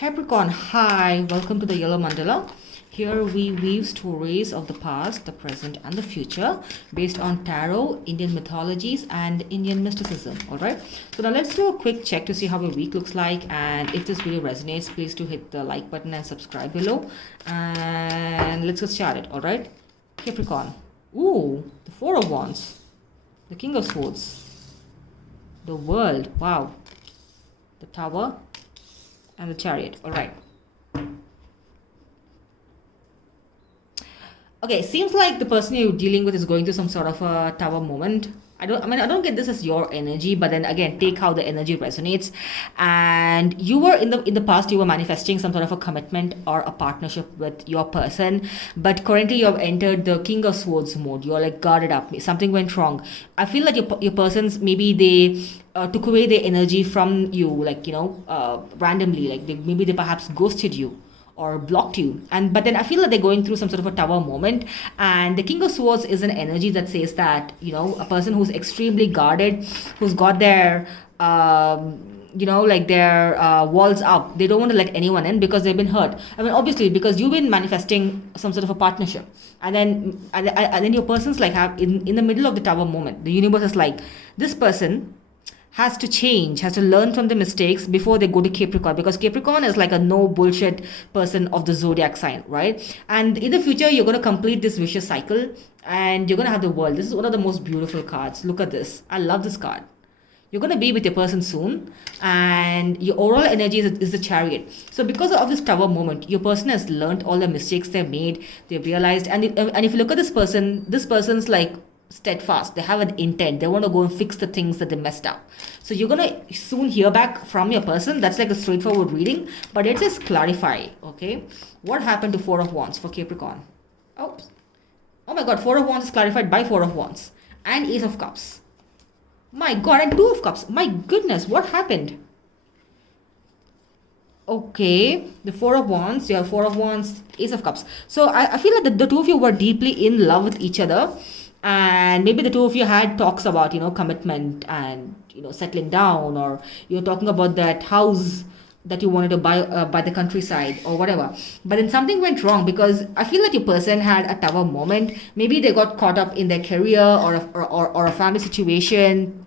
Capricorn, hi, welcome to the Yellow Mandala. Here we weave stories of the past, the present, and the future based on tarot, Indian mythologies, and Indian mysticism. Alright, so now let's do a quick check to see how your week looks like. And if this video resonates, please do hit the like button and subscribe below. And let's get started. Alright, Capricorn. Ooh, the Four of Wands, the King of Swords, the World. Wow, the Tower, and the Chariot. All right. Okay, seems like the person you're dealing with is going through some sort of a tower moment. I don't get this as your energy, but then again, take how the energy resonates. And you were in the past, you were manifesting some sort of a commitment or a partnership with your person, but currently you have entered the King of Swords mode. You're like guarded up. Something went wrong. I feel like your persons, maybe they took away their energy from you, like randomly, like maybe they perhaps ghosted you or blocked you. And but then I feel that they're going through some sort of a tower moment. And the King of Swords is an energy that says that a person who's extremely guarded, who's got their their walls up. They don't want to let anyone in because they've been hurt. I mean, obviously, because you've been manifesting some sort of a partnership, and then your person's like have in the middle of the tower moment, the universe is like, this person has to change, has to learn from the mistakes before they go to Capricorn, because Capricorn is like a no bullshit person of the zodiac sign, right? And in the future, you're going to complete this vicious cycle and you're going to have the World. This is one of the most beautiful cards. Look at this. I love this card. You're going to be with your person soon, and your overall energy is the Chariot. So because of this tower moment, your person has learned all the mistakes they've made, they've realized. And if you look at this person's like steadfast. They have an intent. They want to go and fix the things that they messed up. So you're going to soon hear back from your person. That's like a straightforward reading, but it says clarify. Okay, what happened to Four of Wands for Capricorn? Oh my god, Four of Wands is clarified by Four of Wands and Ace of Cups. My god, and Two of Cups. My goodness, what happened? Okay, the Four of Wands, you have Four of Wands, Ace of Cups. So I feel like the two of you were deeply in love with each other. And maybe the two of you had talks about commitment and settling down, or you're talking about that house that you wanted to buy by the countryside or whatever. But then something went wrong, because I feel that your person had a tower moment. Maybe they got caught up in their career or a family situation,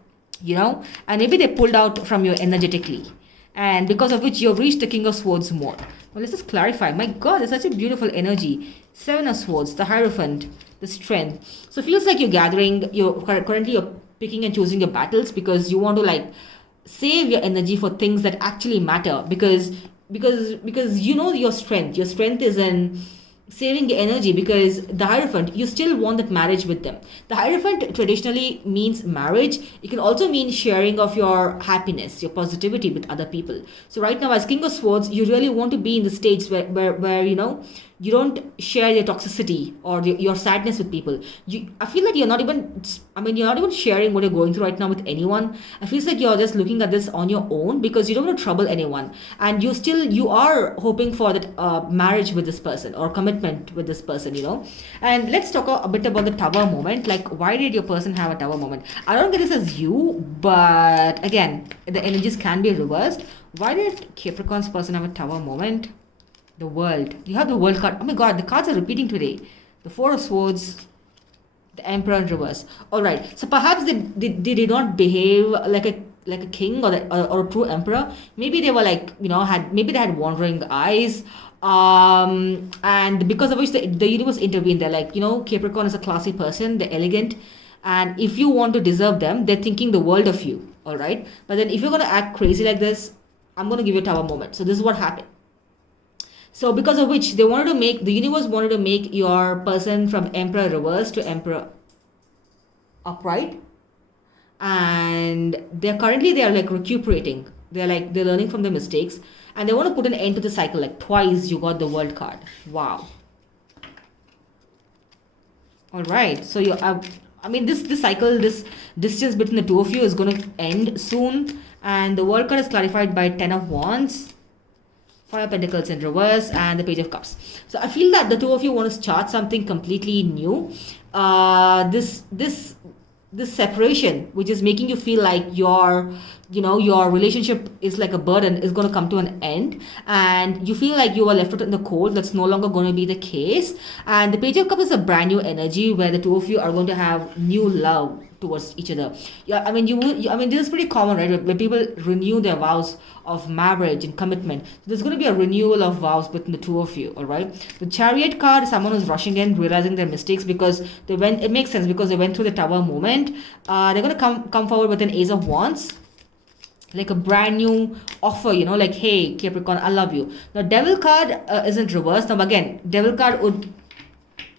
and maybe they pulled out from you energetically, and because of which you've reached the King of Swords mode. Well, let's just clarify. My god, it's such a beautiful energy. Seven of Swords, the Hierophant, the Strength. So it feels like you're currently picking and choosing your battles, because you want to save your energy for things that actually matter, because your strength. Your strength is in saving your energy, because the Hierophant, you still want that marriage with them. The Hierophant traditionally means marriage. It can also mean sharing of your happiness, your positivity with other people. So right now, as King of Swords, you really want to be in the stage where you don't share your toxicity or your sadness with people. I feel like you're not even sharing what you're going through right now with anyone. I feel like you're just looking at this on your own, because you don't want to trouble anyone, and you are hoping for that marriage with this person or commitment with this person. And let's talk a bit about the tower moment. Like, why did your person have a tower moment? I don't get this as you, but again, the energies can be reversed. Why did Capricorn's person have a tower moment? The World. You have the World card. Oh my god, the cards are repeating today. The Four of Swords, the Emperor in reverse. Alright, so perhaps they did not behave like a king or a true emperor. Maybe they were maybe they had wandering eyes. And because of which the universe intervened. They're like, Capricorn is a classy person, they're elegant, and if you want to deserve them, they're thinking the world of you. Alright, but then if you're going to act crazy like this, I'm going to give you a tower moment. So this is what happened. So because of which the universe wanted to make your person from Emperor reverse to Emperor upright. And they're like recuperating. They're learning from their mistakes, and they want to put an end to the cycle. Like, twice you got the World card. Wow. All right. So this cycle, this distance between the two of you is going to end soon. And the World card is clarified by Ten of Wands, Five of Pentacles in reverse, and the Page of Cups. So I feel that the two of you want to start something completely new. This this separation, which is making you feel like your relationship is like a burden, is going to come to an end, and you feel like you are left out in the cold. That's no longer going to be the case. And the Page of Cups is a brand new energy where the two of you are going to have new love towards each other. Yeah, I mean, I mean, this is pretty common, right? Where people renew their vows of marriage and commitment. So there's going to be a renewal of vows between the two of you, all right? The Chariot card is someone who's rushing in, realizing their mistakes because they went. It makes sense because they went through the Tower moment. They're going to come forward with an Ace of Wands, like a brand new offer, like, hey, Capricorn, I love you. Now, Devil card isn't reversed. Now, again, Devil card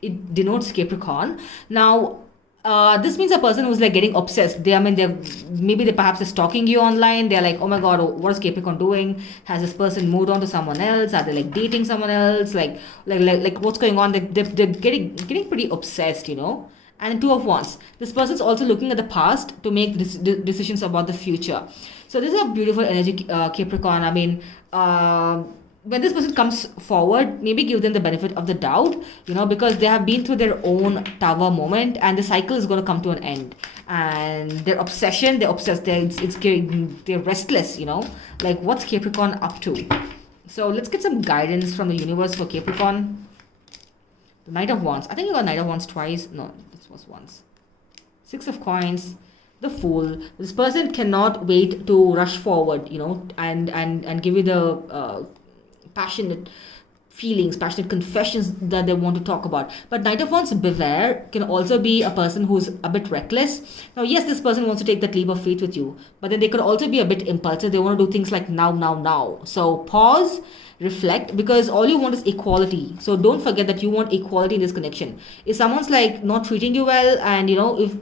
it denotes Capricorn. Now, this means a person who's like getting obsessed. They perhaps are stalking you online. They're like, oh my god, what is Capricorn doing? Has this person moved on to someone else? Are they like dating someone else? Like what's going on? They're getting pretty obsessed, And Two of Wands. This person's also looking at the past to make decisions about the future. So this is a beautiful energy, Capricorn. I mean, when this person comes forward, maybe give them the benefit of the doubt, because they have been through their own Tower moment, and the cycle is going to come to an end. And their obsession, they're obsessed, they're restless, like what's Capricorn up to? So let's get some guidance from the universe for Capricorn. The Knight of Wands. I think you got Knight of Wands twice. No, this was once. Six of Coins. The Fool. This person cannot wait to rush forward, and give you the passionate feelings, passionate confessions that they want to talk about. But Knight of Wands, beware, can also be a person who's a bit reckless. Now, yes, this person wants to take that leap of faith with you, but then they could also be a bit impulsive. They want to do things like now. So pause, reflect, because all you want is equality. So don't forget that you want equality in this connection. If someone's like not treating you well, and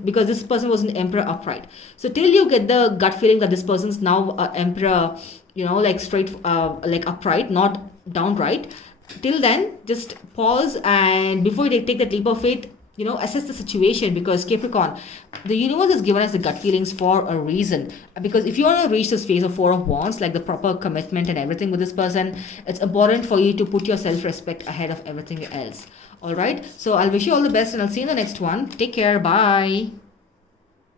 because this person was an Emperor upright, so till you get the gut feeling that this person's now Emperor, like straight, like upright, not downright, till then just pause, and before you take that leap of faith, assess the situation. Because Capricorn, the universe has given us the gut feelings for a reason. Because if you want to reach this phase of Four of Wands, like the proper commitment and everything with this person, it's important for you to put your self-respect ahead of everything else. All right, so I'll wish you all the best, and I'll see you in the next one. Take care. Bye.